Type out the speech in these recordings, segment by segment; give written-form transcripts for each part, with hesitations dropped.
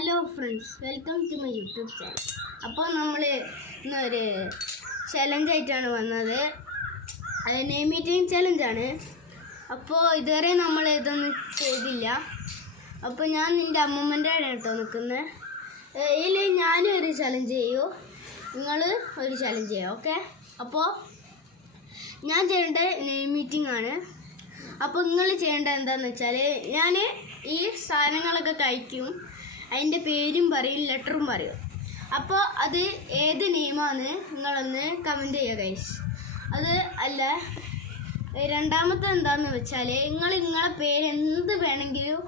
Hello friends, welcome to my YouTube channel. അപ്പോൾ നമ്മൾ ഇന്നൊരു ചലഞ്ചായിട്ടാണ് വന്നത്. അത് നെയിം മീറ്റിംഗ് ചലഞ്ചാണ്. അപ്പോൾ ഇതുവരെ നമ്മൾ ഇതൊന്നും ചെയ്തില്ല. അപ്പോൾ ഞാൻ നിൻ്റെ അമ്മമ്മൻ്റെ ആണ് കേട്ടോ നിൽക്കുന്നത്. ഇതിൽ ഞാനും ഒരു ചലഞ്ച് ചെയ്യൂ, നിങ്ങൾ ഒരു ചലഞ്ച് ചെയ്യും. ഓക്കെ, അപ്പോൾ ഞാൻ ചെയ്യേണ്ട നെയിം മീറ്റിംഗ് ആണ്. അപ്പോൾ നിങ്ങൾ ചെയ്യേണ്ടത് എന്താണെന്ന് വെച്ചാൽ, ഞാൻ ഈ സാധനങ്ങളൊക്കെ കഴിക്കും, അതിൻ്റെ പേരും പറയും, ലെറ്ററും പറയും. അപ്പോൾ അത് ഏത് നെയിമാണെന്ന് നിങ്ങളൊന്ന് കമൻറ്റ് ചെയ്യുക ഗൈസ്. അത് അല്ല, രണ്ടാമത്തെ എന്താണെന്ന് വെച്ചാൽ, നിങ്ങളെ പേര് എന്ത് വേണമെങ്കിലും,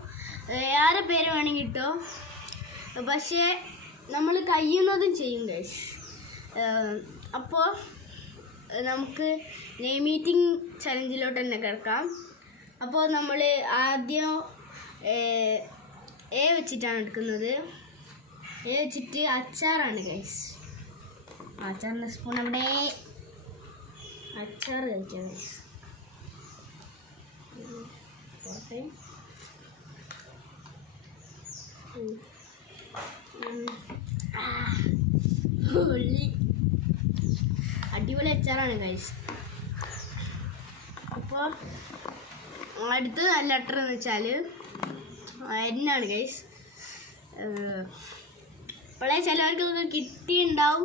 ആരെ പേര് വേണമെങ്കിൽ ഇട്ടോ, പക്ഷേ നമ്മൾ കഴിയുന്നതും ചെയ്യും ഗൈസ്. അപ്പോൾ നമുക്ക് നെയിം മീറ്റിംഗ് ചലഞ്ചിലോട്ട് തന്നെ കിടക്കാം. അപ്പോൾ നമ്മൾ ആദ്യം എ വെച്ചിട്ടാണ് എടുക്കുന്നത്. എ വെച്ചിട്ട് അച്ചാറാണ് ഗൈസ്. അച്ചാറിൻ്റെ സ്പൂൺ അവിടെ. അച്ചാർ കഴിക്കാം ഗൈസ്. അടിപൊളി അച്ചാറാണ് ഗൈസ്. അപ്പോൾ അടുത്ത ലെറ്റർ എന്ന് വെച്ചാൽ എന്നാണ് ഗൈസ്. ഇപ്പോഴേ ചിലവർക്കൊക്കെ കിട്ടിയിട്ടുണ്ടാവും.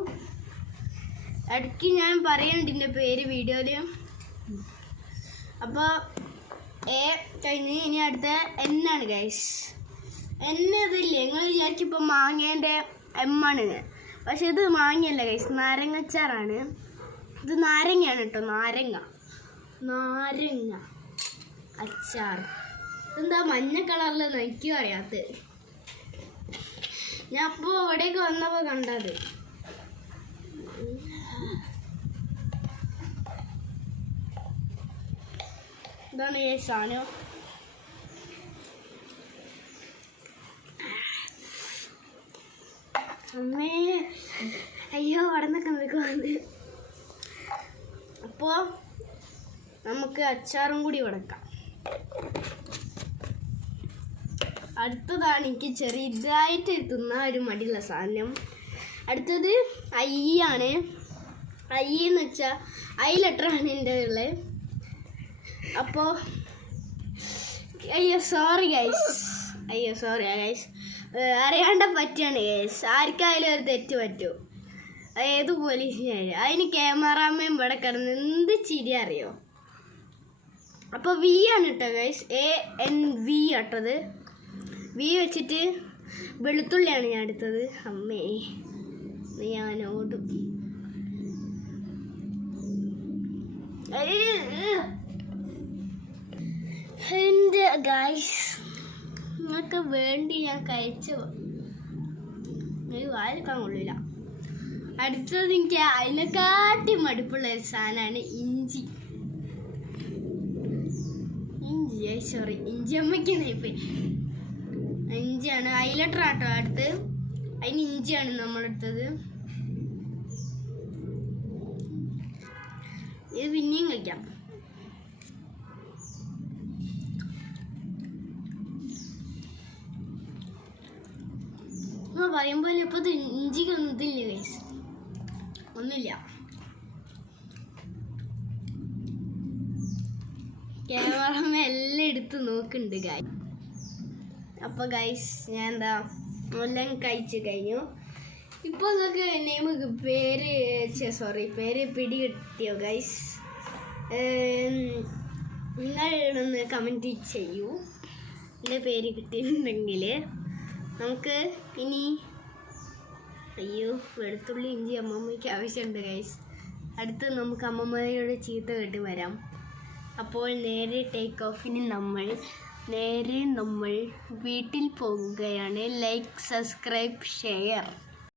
ഇടയ്ക്ക് ഞാൻ പറയുന്നുണ്ട് ഇതിൻ്റെ പേര് വീഡിയോയിൽ. അപ്പോൾ എ കഴിഞ്ഞ് ഇനി അടുത്ത എന്നാണ് ഗൈസ്. ഇതില്ലേ, നിങ്ങൾ വിചാരിച്ചിപ്പോൾ മാങ്ങേൻ്റെ എമ്മാണ്, പക്ഷെ ഇത് മാങ്ങയല്ല ഗൈസ്, നാരങ്ങച്ചാറാണ്. ഇത് നാരങ്ങയാണ് കേട്ടോ, നാരങ്ങ അച്ചാർ. എന്താ മഞ്ഞ കളറിലെന്ന് എനിക്കും അറിയാത്തത്. ഞാൻ അപ്പോൾ ഇവിടേക്ക് വന്നപ്പോൾ കണ്ടത്. ഇതാണ് ഈ സാധനം. അമ്മേ, അയ്യോ അവിടെ നിന്നൊക്കെ നിൽക്കുവാണ്. അപ്പോൾ നമുക്ക് അച്ചാറും കൂടി കൊടുക്കാം. അടുത്തതാണ് എനിക്ക് ചെറുതായിട്ട് എത്തുന്ന ഒരു മടിയുള്ള സാധനം. അടുത്തത് ഐയാണ്. ഐ എന്ന് വെച്ചാൽ ഐ ലെറ്ററാണ് എൻ്റെ ഉള്ളത്. അപ്പോൾ സോറി ഗൈസ്. അറിയാണ്ട പറ്റിയാണ് ഗൈസ്. ആർക്കായാലും ഒരു തെറ്റ് പറ്റും. ഏത് പോലീസിനായാലും. അതിന് ക്യാമറാമാൻ ഇവിടെ കിടന്ന് എന്ത് ചിരി അറിയോ. അപ്പോൾ വി ആണ് കേട്ടോ ഗൈസ്. ANV കേട്ടത്. വി വെച്ചിട്ട് വെളുത്തുള്ളിയാണ് ഞാൻ എടുത്തത്. അമ്മേ, ഞാനോടും. എൻ്റെ ഗൈസ്, നിങ്ങൾക്ക് വേണ്ടി ഞാൻ കഴിച്ചു വായിക്കാൻ കൊള്ളില്ല. അടുത്തത് എനിക്ക് അതിനെക്കാട്ടി മടുപ്പുള്ള ഒരു സാധനമാണ് ഇഞ്ചി. ഇഞ്ചി അമ്മയ്ക്ക് ഇഞ്ചിയാണ്. ഐലറ്റർ ആട്ടോ അടുത്ത്. അതിന് ഇഞ്ചിയാണ് നമ്മളെടുത്തത്. ഇത് പിന്നെയും കഴിക്കാം. പറയുമ്പോൾ ഇപ്പോൾ ഇത് ഇഞ്ചിക്കൊന്നും ഇതില്ല ഗൈസ്, ഒന്നുമില്ല. ക്യാമറ എല്ലാം എടുത്ത് നോക്കുന്നുണ്ട് ഗൈസ്. അപ്പോൾ ഗൈസ്, ഞാൻ എല്ലാം കഴിച്ച് കഴിഞ്ഞു. ഇപ്പോൾ നിങ്ങൾക്ക് പേര് പിടി കിട്ടിയോ ഗൈസ്? നിങ്ങളൊന്ന് കമൻറ്റ് ചെയ്യൂ എൻ്റെ പേര് കിട്ടിയിട്ടുണ്ടെങ്കിൽ. നമുക്ക് ഇനി വെളുത്തുള്ളി ഇഞ്ചി അമ്മമ്മയ്ക്ക് ആവശ്യമുണ്ട് ഗൈസ്. അടുത്ത് നമുക്ക് അമ്മമ്മയോട് ചീത്ത കേട്ട് വരാം. അപ്പോൾ നേരെ ടേക്ക് ഓഫിന് നമ്മൾ വീട്ടിൽ പോകുകയാണ്. Like, subscribe, share.